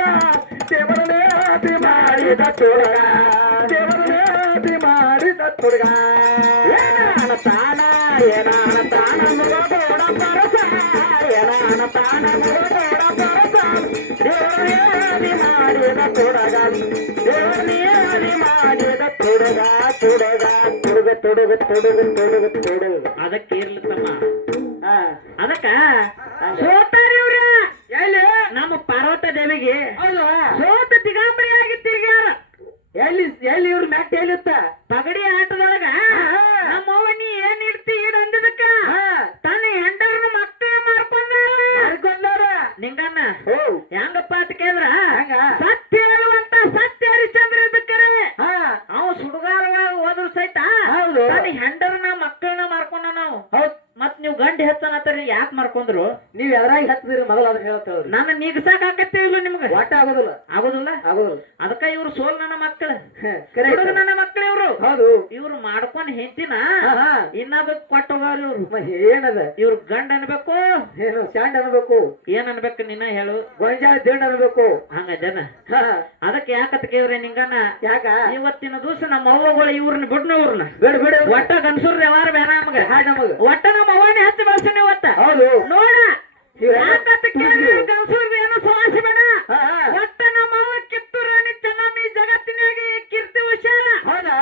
ದೇವರನೇ ಅತಿ ಮಾಡಿದ ತುಡುಗ ದೇವರನೇ ಅತಿ ಮಾಡಿದ ತುಡುಗ ಏನಾನತಾನ ಏನಾನತಾನ ಮುಗುಳ್ಕೋಡ ಪರಸ ಏನಾನತಾನ ಮುಗುಳ್ಕೋಡ ಪರಸ ದೇವರನೇ ಅತಿ ಮಾಡಿದ ತುಡುಗ ದೇವರನೇ ಅತಿ ಮಾಡಿದ ತುಡುಗ ತುಡುಗ ತುಡುಗ ತುಡುಗ ತುಡುಗ ತುಡುಗ ತುಡುಗ ಅದಕ್ಕೆ ಇರ್ಲಿ ತಮ್ಮ. ಅದಕ್ಕ ಸೋತಾರಿ ಇವ್ರ ಎಲ್ಲಿ ನಮ್ಮ ಪಾರ್ವತ ದೇವಿಗೆ ಹೌದು ಸೋತ ದಿಗಂಬರಿಯಾಗಿ ತಿರ್ಗ್ಯಾರ. ಎಲ್ಲಿ ಎಲ್ಲಿ ಇವ್ರ ಮ್ಯಾಟ್ ಎಲ್ಲಿತ್ತ ಪಗಡಿ ಆಟದೊಳಗ ನಮ್ಮ ಅವ್ವನಿ ಏನ್ ಇಡ್ತಿ ಇಡ್ ಅಂದಿದ್ದಕ್ಕ ತನ್ನ ಹೆಂಡರ್ನ ಮಕ್ಕಳ ಮಾಡ್ಕೊಂಡಾರ ನಿಂಗನ್ನ ಓ ಹೆಂಗಪ್ಪ ಅಂತ ಕೇಳಿದ್ರ ಹೆಂಗ ಸತ್ಯ ಹೇಳುವಂತ ಸತ್ಯ ಹರಿಶ್ಚಂದ್ರ ಇದ್ದಕ್ಕರೆ ಅವ ಸುಡುಗಾರವಾಗ ಹೋದ್ರು ಸಹಿತ ಹೌದು ತನ್ನ ಹೆಂಡರ್ನ ಮಕ್ಕಳನ್ನ ಮಾರ್ಕೊಂಡ ನಾವು. ಹೌದ್ ಮತ್ ನೀವು ಗಂಡ ಹೆಚ್ಚನತ್ತರಿ ಯಾಕೆ ಮಾರ್ಕೊಂಡ್ರು? ನೀವ್ ಎದ್ರಾಗ ಹತ್ತಿದ್ರಿ ಮೊದಲ ಅದ್ರ ಹೇಳ್ತೇವ್ರಿ ನನ್ನ ನೀಗ್ಸಾಕ್ ಆಕತ್ತೆ ಇಲ್ಲ ನಿಮ್ಗ? ಒಟ್ಟ ಆಗೋದಿಲ್ಲ ಆಗೋದಿಲ್ಲ. ಆಗೋದಿಲ್ಲ ಅದಕ್ಕ ಇವ್ರು ಸೋಲ್ ನನ್ನ ಮಕ್ಕಳು, ಕರೆ ಹುಡುಗ ನನ್ನ ಮಕ್ಕಳು ಇವ್ರು. ಹೌದು ಇವ್ರು ಮಾಡ್ಕೊಂಡ್ ಹೆಂಡತಿನ ಇನ್ನೊಬ್ಬಕ್ ಕೊಟ್ಟು ಹೋಗ್ರಿ ಇವ್ರು. ಏನದ ಇವ್ರ ಗಂಡ ಅನ್ಬೇಕು ಏನು ಶಾಂಡ್ ಅನ್ಬೇಕು ಏನ್ ಅನ್ಬೇಕು ನಿನ್ನ ಹೇಳು? ಗೊಂಜಾಳ ದಿಂಡ್ ಅನ್ಬೇಕು ಹಂಗ ಜನ ಅದಕ್ಕೆ ಯಾಕತ್ ಕೇಳ್ರಿ ನಿಂಗನ ಯಾಕ ಇವತ್ತಿನ ದಿವಸ ನಮ್ಮ ಅವ್ವಗಳು ಇವ್ರನ್ನ ಬಿಡ್ನ ಇವ್ರನ್ನ ಬಿಡ ಬಿಡ ಒಟ್ಟ ಗನ್ಸೂರ್ ವ್ಯವಹಾರ ಬೇಡ ನಮಗ. ನಮಗ ಒಟ್ಟ ನಮ್ಮ ಅವ್ವನೇ ಹಚ್ಚಿ ಬಳಸಿನಿ ಇವತ್ತ. ಹೌದು ನೋಡ ಯಾಕತ್ ಕೇಳ್ರಿ ಗನ್ಸೂರ್ ಏನು ಸಮಸ್ಯೆ ಬೇಡ. ಹಾ ಒಟ್ಟ ನಮ್ಮ ಅವ್ವ ಕಿತ್ತೂರು ರಾಣಿ ಚೆನ್ನಮ್ಮ ಜಗತ್ತಿನಾಗೆ ಕೀರ್ತಿ ಹುಷಾರ. ಹೌದಾ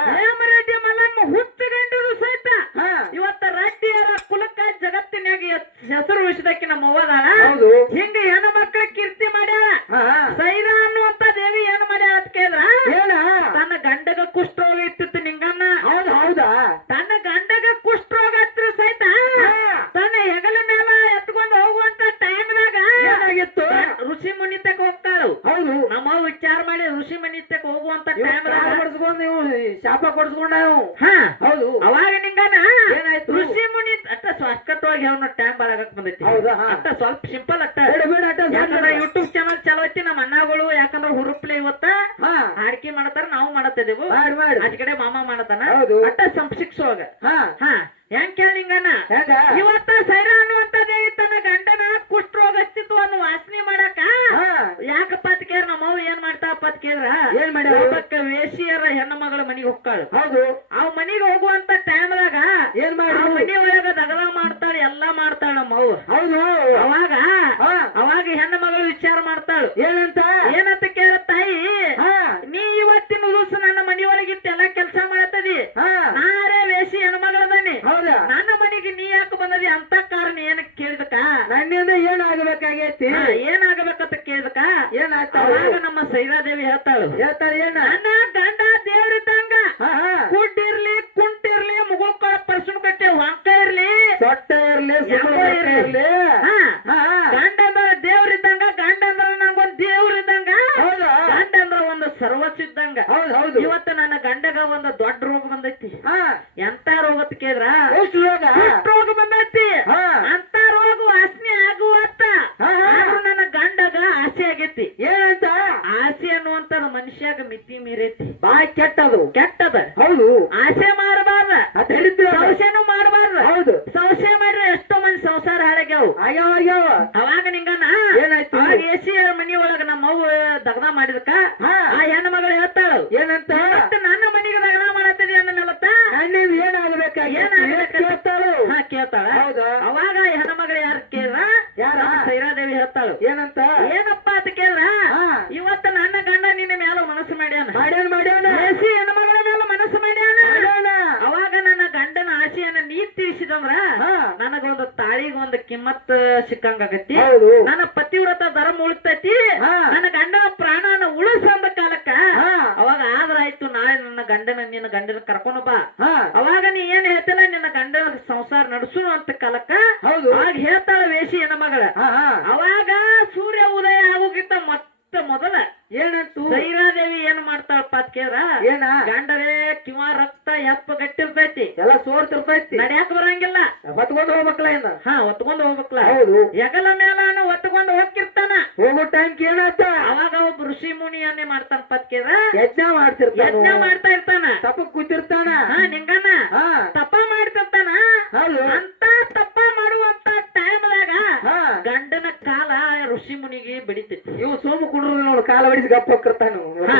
ಕೊಡ್ಸ್ಕೊಂಡ ಹಾ ಹೌದು ಅವಾಗ ನಿಂಗನ ಏನಾಯ್ತು? ಋಷಿ ಮುನಿ ಅಟ್ಟ ಶಾಶ್ವತವಾಗಿ ಅವನ ಟೈಮ್ ಬಾಳಾಗಕ್ ಬಂದೈತಿ ಹೌದಾ? ಹಾ. ಅಟ್ಟ ಸ್ವಲ್ಪ ಸಿಂಪಲ್ ಅಟ್ಟ ಬೇಡ ಅಟ್ಟ ಯಾಕಂದ್ರೆ ಯೂಟ್ಯೂಬ್ ಚಾನಲ್ ಚಲೋ ಐತಿ ನಮ್ಮ ಅಣ್ಣಗಳು ಯಾಕಂದ್ರೆ ಹುರುಪ್ಲೆ ಇವತ್ತ ಹಾ ಆಡ್ಕಿ ಮಾಡತಾರ ನಾವು ಮಾಡತ್ತಿದೆವು ಮಾಡಿ ಆಚ ಕಡೆ ಮಾಮ ಮಾಡತಾನ ಹೌದು. ಅಟ್ಟ ಸಂಶಿಕ್ಷೋಗ ಹಾ ಹಾ ಹೆಂಗ್ ಕೇಳಿಂಗನ ಹೆಂಗ ಇವತ್ತ ಸೈರ ಅನ್ನುವಂಥದ್ದೇವಿ ತನ್ನ ಗಂಡನ ಕುಷ್ಠರೋಗ ಹಚ್ಚಿತ್ತು ಅನ್ನೋ ವಾಸನೆ ಮಾಡಕ ಹಾ ಯಾಕಪ್ಪ ಅಂತ ಕೇಳ ನಮ್ಮವ್ ಏನ್ ಮಾಡ್ತಾವಪ್ಪ ಅಂತ ಕೇಳ್ರ ಏನ್ ಮಾಡ್ಯಾವ? ಒಬ್ಬಕ್ಕ ವೇಷಿಯರ ಹೆಣ್ಣು ಮಗಳ ಮನಿಗೆ ಹೋಗ್ತಾಳು ಹೌದು ಅವ್ ಮನಿಗೆ ಹೋಗುವಂತ ಟೈಮ್ದಾಗ ಏನ್ ಮಾಡಿ ಆ ಮನಿ ಒಳಗ ದಗಲ ಮಾಡ್ತಾಳೆ ಎಲ್ಲಾ ಮಾಡ್ತಾಳ ನಮ್ಮವ್ ಹೌದು ಅವಾಗ ಹಾ ಅವಾಗ ಹೆಣ್ಣು ಮಗಳು ವಿಚಾರ ಮಾಡ್ತಾಳು ಏನಂತ ಏನಂತ ಕೇಳ ತಾಯಿ ಹಾ ನೀ ಇವತ್ತಿನ ದಿವಸ ನನ್ನ ಮನಿ ಒಳಗಿಟ್ಟು ಎಲ್ಲಾ ಕೆಲಸ ಮಾಡತದಿ ಹಾ ನಾರೇ ವೇಷಿ ಹೆಣ್ಣು ಮಗಳದಾನೆ ಹೌದಾ ನನ್ನ ಮನೆಗೆ ನೀ ಯಾಕೆ ಬಂದದಿ ಅಂತ ಕಾರಣ ಏನ್ ಕೇಳಿದಕ ನನ್ನಿಂದ ಏನಾಗಬೇಕಾಗೈತಿ ಏನಾಗಬೇಕಂತ ಕೇಳಿದಕ ಏನಾಗ್ತಾವ ಅವಾಗ ನಮ್ಮ ಸೈರಾದೇವಿ ಹೇಳ್ತಾಳು ಹೇಳ್ತಾರೆ ಏನ ನನ್ನ ಗಂಡ ದೇವ್ರಿದ್ದಂಗ ಹಾ ಹಾ ಕುಡ್ಡಿರ್ಲಿ ಕುಂಟಿರ್ಲಿ ಮುಗೋಕಳ ಪರ್ಸನ್ ಕಟ್ಟೆ ಹೊಂಕ ಇರ್ಲಿ ಸೊಟ್ಟ ಇರ್ಲಿ ಯಾವ ಇರ್ಲಿ. ಇರ್ಲಿ ಹಾ ಹಾ ಗಂಡ ಅಂದ್ರ ದೇವ್ರಿದ್ದಂಗ ಗಂಡ ಅಂದ್ರ ನಂಗೊಂದ್ ದೇವ್ರಿದ್ದಂಗ ಹೌದಾ ಗಂಡ ಅಂದ್ರ ಒಂದು ಸರ್ವಸ್ವ ಇದ್ದಂಗ ಹೌದು ಹೌದು ಇವತ್ತು ನನ್ನ ಗಂಡಗ ಒಂದು ದೊಡ್ಡ ರೋಗ ಬಂದೈತಿ ಹಾ ಎಂತ ರೋಗ ಅಂತ ಕೇಳಿದ್ರ ಎಷ್ಟು ರೋಗ ರೋಗ ಬಂದೈತಿ ಹಾ ಅಂತ ರೋಗ ವಾಸನೆ ಆಗುವತ್ತ ಹಾ, ಹಾ. ಆದ್ರೂ ನನ್ನ ಗಂಡಗ ಆಸೆ ಆಗೈತಿ ಏನಂತ ಆಸೆ ಅನ್ನುವಂತದ ಮನುಷ್ಯಾಗ ಮಿತಿ ಮೀರೈತಿ ಬಾ ಕೆಟ್ಟದು ಕೆಟ್ಟದ ಹೌದು ಆಸೆ ಮಾಡಬಾರ್ದ ಅದ್ ಹೇಳಿದ್ರು ಸಂಶಯನು ಮಾಡಬಾರ್ದ ಹೌದು ಸಂಶಯ ಮಾಡಿದ್ರೆ ಎಷ್ಟೋ ಮಂದಿ ಸಂಸಾರ ಹಾಳಾಗ್ಯಾವ ಆಗ್ಯಾವ ಆಗ್ಯಾವ ಅವಾಗ ನಿಂಗನ ಏನಾಯ್ತು? ಅವಾಗ ಎಸಿಯರ ಮನಿ ಒಳಗ ನಮ್ಮ ಅವ್ವ ದಗದ ಮಾಡಿದಕ್ಕ ಹಾ. ಆ ಹೆಣ್ಣು ಮಗಳು ಹೇಳ್ತಾಳು ಏನಂತ ಮತ್ತೆ ನನ್ನ ಮನಿಗೆ ದಗದ ಮಾಡತ್ತದಿ ಅಂದ ಮೇಲತ್ತ ನನ್ನಿಂದ ಏನಾಗಬೇಕಾಗಿ ಕೇಳ್ತಾಳು ಹಾ ಕೇಳ್ತಾಳ ಹೌದಾ ಅವಾಗ ಹೆಣ್ಣು ಮಗಳು ಯಾರು ಕೇಳ್ರ ಯಾರ? ನಮ್ಮ ಸೈರಾದೇವಿ ಹೇಳ್ತಾಳು ಏನಂತ ಏನಪ್ಪಾ ಅಂತ ಕೇಳ್ರ ಹಾ. ಇವತ್ತು ನನ್ನ ಗಂಡ ನಿನ್ನ ಮೇಲೆ ಮನಸ್ಸು ಮಾಡ್ಯಾನ ಮಾಡ್ಯಾನ ಎಸಿ ಹೆಣ್ಣು ಮಗಳ ಮೇಲೆ ಮನಸ್ಸು ಮಾಡ್ಯಾನ ಮಾಡ್ಯಾನ ಅವಾಗ ನನ್ನ ಗಂಡನ ಆಸೆಯನ್ನ ನೀ ತಿಳಿಸಿದಂದ್ರ ಹಾ. ನನಗೊಂದು ತಾಳಿಗೊಂದು ಕಿಮ್ಮತ್ ಸಿಕ್ಕಂಗಾಗತ್ತಿ ಹೌದು ನನ್ನ ಪತಿವ್ರತ ಧರ್ಮ ಉಳಿತೈತಿ ಹಾ. ನನ್ನ ಗಂಡನ ಪ್ರಾಣನ ಉಳಿಸಂದ ಕಾಲಕ್ಕ ಹಾ. ಅವಾಗ ಆದ್ರಾಯ್ತು ನಾಳೆ ನನ್ನ ನಿನ್ನ ಗಂಡನ ಕರ್ಕೊಂಡು ಬಾ ಹಾ ಅವಾಗ ನೀ ಏನ್ ಹೇಳ್ತಿಲ್ಲ ನಿನ್ನ ಗಂಡನ ಸಂಸಾರ ನಡೆಸುನು ಅಂತ ಕಾಲಕ್ಕ ಹೌದು ಅವಾಗ ಹೇಳ್ತಾಳ ವೇಷಿ ಹೆಣ್ಣ ಮಗಳ ಹಾ ಹಾ ಅವಾಗ ಸೂರ್ಯ ಉದಯ ಆಗೋಕ್ಕಿಂತ ಮತ್ತೆ ಮೊದಲ ಏನಂತು ಸೈರಾದೇವಿ ಏನ್ ಮಾಡ್ತಾಳಪ್ಪ ಅಂತ ಕೇಳ್ರ ಏನ ಗಂಡರೇ ಕಿವ ರಕ್ತ ಹೆಪ್ಪ ಗಟ್ಟಿರ್ತೈತಿ ಎಲ್ಲ ಸೋರ್ತಿರ್ತೈತಿ ನಡ್ಯಾಕ ಬರಂಗಿಲ್ಲ ಹೊತ್ಕೊಂಡು ಹೋಗ್ಬೇಕಲ್ಲ ಏನ ಹಾ ಒತ್ಕೊಂಡ್ ಹೋಗ್ಬೇಕಲ್ಲ ಹೌದು ಹೆಗಲ ಮೇಲಾನು ಒತ್ಕೊಂಡ್ ಹೋಗಿರ್ತಾನ ಹೋಗೋ ಟೈಮ್ ಏನಾಯ್ತ ಅವಾಗ ಒಬ್ಬ ಋಷಿ ಮುನಿಯನ್ನೇ ಮಾಡ್ತಾನಪ್ಪ ಅಂತ ಕೇಳ್ರ ಯಜ್ಞ ಮಾಡ್ತಿರ್ತಾನ ಯಜ್ಞ ಮಾಡ್ತಾ ಇರ್ತಾನ ತಪ್ಪಕ್ ಕೂತಿರ್ತಾನ ಹಾ ನಿಂಗನ ಹಾ ತಪ್ಪ ಮಾಡ್ತಿರ್ತಾನ ಹೌದು ಅಂತ ತಪ್ಪ ಮಾಡುವಂತ ಟೈಮ್ದಾಗ ಹಾ ಗಂಡನ ಕಾಲ ಋಷಿ ಮುನಿಗೆ ಬಡಿತೈತಿ ಇವು ಸೋಮು ಕುಡ್ರು ನೋಡು ಕಾಲ ಹೊಡಿಸಿ ಗಪ್ಪ ಹೋಗ್ತಿರ್ತಾನ ಹಾ.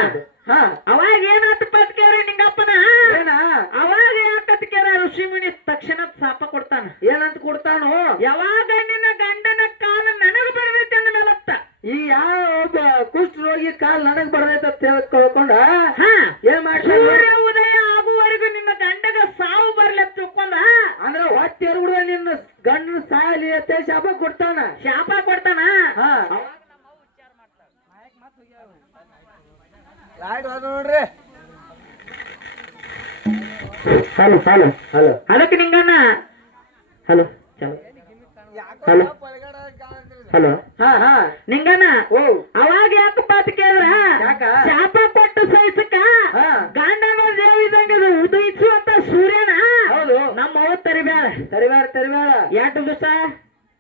ಹಾ ಅವಾಗ ಏನಾತಪ್ಪ ಅಂತ ಕೇಳ್ರಿ ನಿಂಗಪ್ಪನ ಏನ ಅವಾಗ ಯಾಕತ್ ಕೇಳ ಋಷಿ ಮುನಿ ತಕ್ಷಣ ಶಾಪ ಕೊಡ್ತಾನ ಏನಂತ ಕೊಡ್ತಾನು ಯಾವಾಗ ನಿನ್ನ ಗಂಡನ ಕಾಲ ನನಗ ಬರ್ತೈತಿ ಅಂದ ಮೇಲತ್ತ ಈ ಯಾವ ಒಬ್ಬ ಕುಷ್ಠ ರೋಗಿ ಕಾಲ್ ನನಗ್ ಬರ್ತೈತ ಅಂತ ತಿಳ್ಕೊಂಡ ಹಾ ಏನ್ ಮಾಡ್ತಾನ ಸೂರ್ಯ ಉದಯ ಆಗುವವರೆಗೂ ನಿನ್ನ ಗಂಡಗ ಸಾವು ಬರ್ಲಿ ಅಂತ ತಿಳ್ಕೊಂಡ ಅಂದ್ರ ಹೊಟ್ಟೆರು ಹುಡುಗ ನಿನ್ನ ಗಂಡನ ಸಾಯಲಿ ಅಂತ ಶಾಪ ಕೊಡ್ತಾನ ಶಾಪ ಕೊಡ್ತಾನ ಹಾ ನೋಡ್ರಿ ಹಲೋ ಹಲೋ ಹಲೋ ಅದಕ್ಕೆ ನಿಂಗಣ್ಣ ಹಲೋ ಚಲೋ ಹಲೋ ಹಲೋ ಹಾ ಹಾ ನಿಂಗಣ್ಣ ಓ ಅವಾಗ ಯಾಕಪ್ಪ ಅಂತ ಕೇಳ್ರ ಯಾಕ? ಶಾಪ ಕೊಟ್ಟು ಸಹಿಸಕ್ಕ ಹಾ ಗಂಡನ ದೇವಿದಂಗ ಉದಯಿಸುವಂತ ಸೂರ್ಯನ ಹೌದು ನಮ್ಮ ಅವ್ವ ತರಿಬ್ಯಾಳ ತರಿಬೇಡ ಎಷ್ಟು ದಿವಸ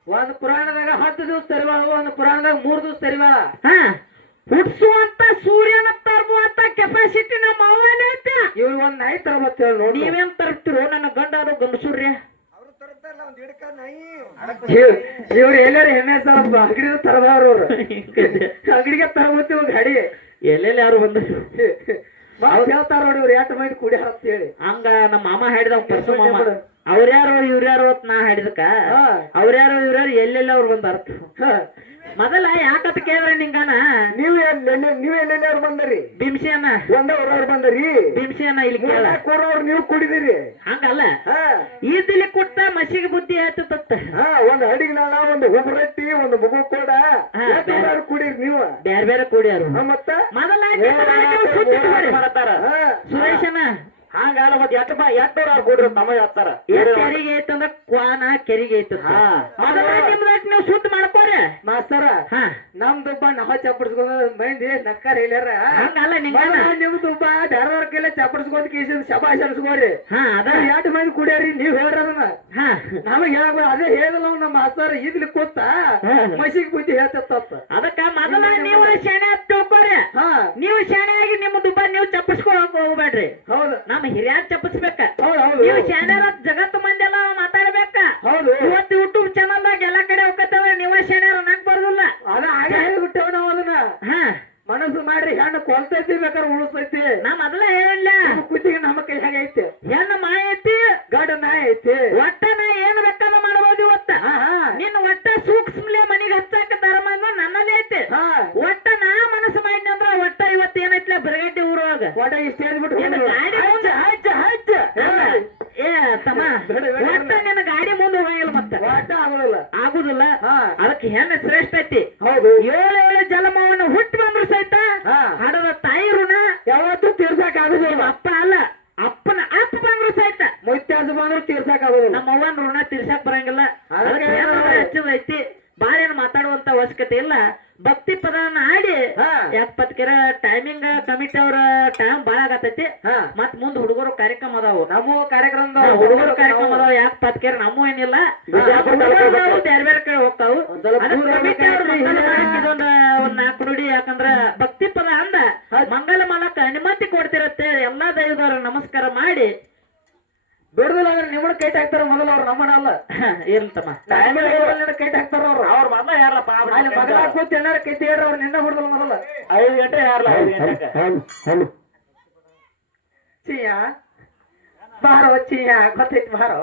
ಒಂದ್ ಪುರಾಣದಾಗ 10 ದಿವಸ ತರಿಬೇಳ ಒಂದ್ ಪುರಾಣದಾಗ 3 ದಿವಸ ತರಿಬೇಳ ಹಾ ಹುಟ್ಸುವಂತ ಸೂರ್ಯನ ತರುವಂತ ಕೆಪಾಸಿಟಿ ನಮ್ಮ ಅವನೇ ಐತೆ ಇವ್ರು ಒಂದ್ ನಾಯಿ ತರಬತ್ತ ನೋಡಿ ನೀವೇನ್ ತರ್ತಿರೋ ನನ್ನ ಗಂಡ ಅದು ಗಂಡಸೂರ್ಯ ಇವ್ರು ಎಲ್ಲಾರು ಎಮ್ಮೆ ಸ್ವಲ್ಪ ಅಂಗಡಿ ತರಬಾರ ಅವ್ರು ಅಂಗಡಿಗೆ ತರಬತ್ತಿ ಒಂದ್ ಗಾಡಿ ಎಲ್ಲೆಲ್ಲಿ ಯಾರು ಬಂದ್ರು ಅವ್ರು ಹೇಳ್ತಾರ ನೋಡಿ ಇವ್ರು 8 ಮಂದಿ ಕುಡಿ ಅಂತ ಹೇಳಿ ಹಂಗ ನಮ್ಮ ಮಾಮ ಹಾಡಿದ ಪರಸು ಮಾಮ ಅವ್ರ್ಯಾರು ಇವ್ರ್ಯಾರು ಅಂತ ನಾ ಹಾಡಿದಕ್ಕ ಅವ್ರ್ಯಾರು ಇವ್ರ್ಯಾರು ಎಲ್ಲೆಲ್ಲ ಅವ್ರು ಬಂದಾರ ಮೊದಲ ಯಾಕತ್ ಕೇಳ್ರಿ ನಿಂಗನ ನೀವೆಲ್ಲೆಲ್ಲವ್ರು ಬಂದರಿ ಭೀಮ್ಸಿಯನ್ನ ಒಂದ ಊರವ್ರು ಬಂದರಿ ಭೀಮ್ಸಿಯನ್ನ ಇಲ್ಲಿ ಕೇಳ ಕೂರವ್ರು ನೀವು ಕುಡಿದಿರಿ ಹಂಗಲ್ಲ ಈದಿಲಿ ಕೊಟ್ಟ ಮಸಿಗೆ ಬುದ್ಧಿ ಆಯ್ತತ್ತ ಒಂದ್ ಅಡಿಗ್ನಾಳ ಒಂದು ಹುಬ್ಬರಟ್ಟಿ ಒಂದು ಮಗು ಕೂಡ ಕುಡೀರಿ ನೀವು ಬ್ಯಾರೆ ಬೇರೆ ಕೂಡ್ಯಾರು ಮತ್ತ ಮೊದಲ ಸುರೇಶನ ಹಂಗಲ್ಲ ಮತ್ತೆ ಎಟ್ಟವ್ರ ಕೊಡ್ರಿ ತಮ್ಮ ಹತ್ತಾರ ಕೆರಿಗೆ ಐತಂದ್ರ ಕ್ವಾನ ಕೆರಿಗೆ ಐತ ಮೊದಲ ನಿಮ್ದಾಟ್ ನೀವು ಸುದ್ದ ಮಾಡ್ಕೋರಿ ಮಾಸ್ತರ ಹಾ ನಮ್ದು ನಾವ ಚಪ್ಪಡಿಸ್ಕೊಂಡ್ ಮಂದಿ ನಕ್ಕಾರ ಹೇಳ್ಯಾರ ಹಂಗಲ್ಲ ನಿಂಗ ನಿಮ್ದು ಬೇರೆದವ್ರ ಕೈಲ ಚಪ್ಪಡಿಸ್ಕೊಂಡ್ ಕೇಸಿಂದ ಶಬಾಷ್ ಅನ್ಸ್ಕೋರಿ ಹಾ ಅದ 2 ಮಂದಿ ಕುಡಿಯಾರಿ ನೀವ್ ಹೇಳ್ರಿ ಅದನ್ನ ಹಾ ನಮಗ್ ಹೇಳ ಅದೇ ಹೇಳಿಲ್ಲ ನಮ್ಮ ಮಾಸ್ತರ ಇದ್ಲಿ ಕೂತ ಮಸಿಗೆ ಬುದ್ಧಿ ಹೇಳ್ತತ್ತ ಅದಕ್ಕ ಮೊದಲ ನೀವು ಶಾಣೆ ಹತ್ ತಿಳ್ಕೋರಿ ನೀವು ಶಾಣೆ ಆಗಿ ನಿಮ್ಮ ದುಬ್ಬ ನೀವು ಚಪ್ಪಿಸ್ಕೊಳಕ್ ಹೋಗ್ಬೇಡ್ರಿ ಹೌದು ನಮ್ಮ ಹಿರಿಯಾರ್ ಚಪ್ಪಿಸ್ಬೇಕ ಹೌದು ಹೌದು ನೀವು ಶಾಣ್ಯಾರ ಜಗತ್ತು ಮಂದಿ ಎಲ್ಲ ಮಾತಾಡ್ಬೇಕ ಹೌದು ಇವತ್ತು ಯೂಟ್ಯೂಬ್ ಚಾನಲ್ ದಾಗ ಎಲ್ಲಾ ಕಡೆ ಹೋಗತ್ತವ ನೀವ ಶಾಣ್ಯಾರ ನಾಕ್ ಬರೋದಿಲ್ಲ ಅದ ಹಾಗೆ ಹೇಳ್ಬಿಟ್ಟೇವ್ ನಾವ್ ಅದನ್ನ ಹಾ ಮನಸ್ಸು ಮಾಡ್ರಿ ಹೆಣ್ಣು ಕೊಲ್ತೈತಿ ಬೇಕಾದ್ರೆ ಉಳಿಸ್ತೈತಿ ನಾ ಮೊದಲ ಹೇಳಿಲ್ಲ ಕುತ್ತಿಗೆ ನಮ್ಮ ಕೈ ಹೇಗೈತಿ ಹೆಣ್ಣು ಮಾಯ ಐತಿ ಗಂಡ ನಾಯಿ ಐತಿ ಒಟ್ಟ ನಾ ಏನ್ ಬೇಕಾದ ಮಾಡ್ಬೋದು ಇವತ್ತ ನಿನ್ನ ಒಟ್ಟ ಸೂಕ್ಷ್ಮಲೆ ಮನಿಗೆ ಹಚ್ಚಾಕ ಧರ್ಮ ಅಂದ್ರೆ ನನ್ನಲ್ಲಿ ಐತಿ ಒಟ್ಟ ನಾ ಮನಸ್ಸು ಮಾಡಿದ್ನಿ ಅಂದ್ರ ಒಟ್ಟ ಇವತ್ತು ಏನೈತ್ಲ ಬರಗಡ್ಡಿ ಊರೊಳಗ ಒಟ್ಟ ಇಷ್ಟ ಹೇಳ್ಬಿಟ್ಟು ಗಾಡಿ ಏ ತಮ್ಮ ಒಟ್ಟ ನಿನ್ನ ಗಾಡಿ ಮುಂದೆ ಹೋಗಂಗಿಲ್ಲ ಮತ್ತೆ ಒಟ್ಟ ಆಗೋದಿಲ್ಲ ಆಗುದಿಲ್ಲ ಅದಕ್ಕೆ ಹೆಣ್ಣು ಶ್ರೇಷ್ಠ ಐತಿ ಹೌದು 7 ಜಲಮವನ್ನು ಹುಟ್ಟು ಬಂದ್ರು ಸಹಿತ ಹಡದ ತಾಯಿ ಋಣ ಯಾವತ್ತೂ ತೀರ್ಸಾಕ್ ಆಗುದಿಲ್ಲ ಅಪ್ಪ ಅಲ್ಲ ಅಪ್ಪನ ಅಪ್ಪ ಬಂದ್ರು ಸಹಿತ ಮುತ್ಯಾಸ ಬಂದ್ರು ತೀರ್ಸಾಕ್ ಆಗೋದಿಲ್ಲ ನಮ್ಮ ಅವ್ವನ ಋಣ ತೀರ್ಸಾಕ್ ಬರಂಗಿಲ್ಲ ಹೆಚ್ಚದೈತಿ ಬಾಳೇನು ಮಾತಾಡುವಂತ ಅವಶ್ಯಕತೆ ಇಲ್ಲ ಭಕ್ತಿ ಪದನ ಆಡಿ 70 ಕೆರ ಟೈಮಿಂಗ್ ಕಮಿಟಿ ಅವ್ರ ಟೈಮ್ ಬಾಳ ಆಗತೈತಿ ಮತ್ ಮುಂದ್ ಹುಡುಗರು ಕಾರ್ಯಕ್ರಮ ಅದಾವು ನಮ್ಮ ಕಾರ್ಯಕ್ರಮದ ಹುಡುಗರು ಕಾರ್ಯಕ್ರಮ ಅದಾವ 70 ಕೆರ ನಮ್ಮೂ ಏನಿಲ್ಲ ಬೇರೆ ಬೇರೆ ಕಡೆ ಹೋಗ್ತಾವು ಒಂದ್ 4 ನುಡಿ ಯಾಕಂದ್ರ ಭಕ್ತಿ ಪದ ಅಂದ ಮಂಗಲ ಮಾಲಕ ಅನುಮತಿ ಕೊಡ್ತಿರತ್ತೆ ಎಲ್ಲಾ ದೈವದವ್ರ ನಮಸ್ಕಾರ ಮಾಡಿ ಬಿಡುದಿಲ್ಲ ಅಂದ್ರೆ ನಿಮ್ಮನ್ನ ಕೈಟ್ ಹಾಕ್ತಾರ ಮೊದಲು ಅವ್ರು ನಮ್ಮನ್ನ ಅಲ್ಲ ಇರ್ಲಿ ತಮ್ಮ ಕೈಟ್ ಹಾಕ್ತಾರ ಅವ್ರು ಅವ್ರ ಮೊದ್ಲ ಯಾರಲ್ಲಪ್ಪ ಅಲ್ಲಿ ಮಗಳ ಕೂತ್ ಎಲ್ಲಾರ ಕೈಟ್ ಹೇಳ್ರಿ ಅವ್ರು ನಿನ್ನ ಬಿಡುದಿಲ್ಲ ಮೊದಲ 5 ಗಂಟೆ ಯಾರಲ್ಲ 5 ಗಂಟೆಗೆ ಚಿಯ್ಯ ಬಾರೋ ಚಿಯ್ಯ ಗೊತ್ತೈತಿ ಬಾರೋ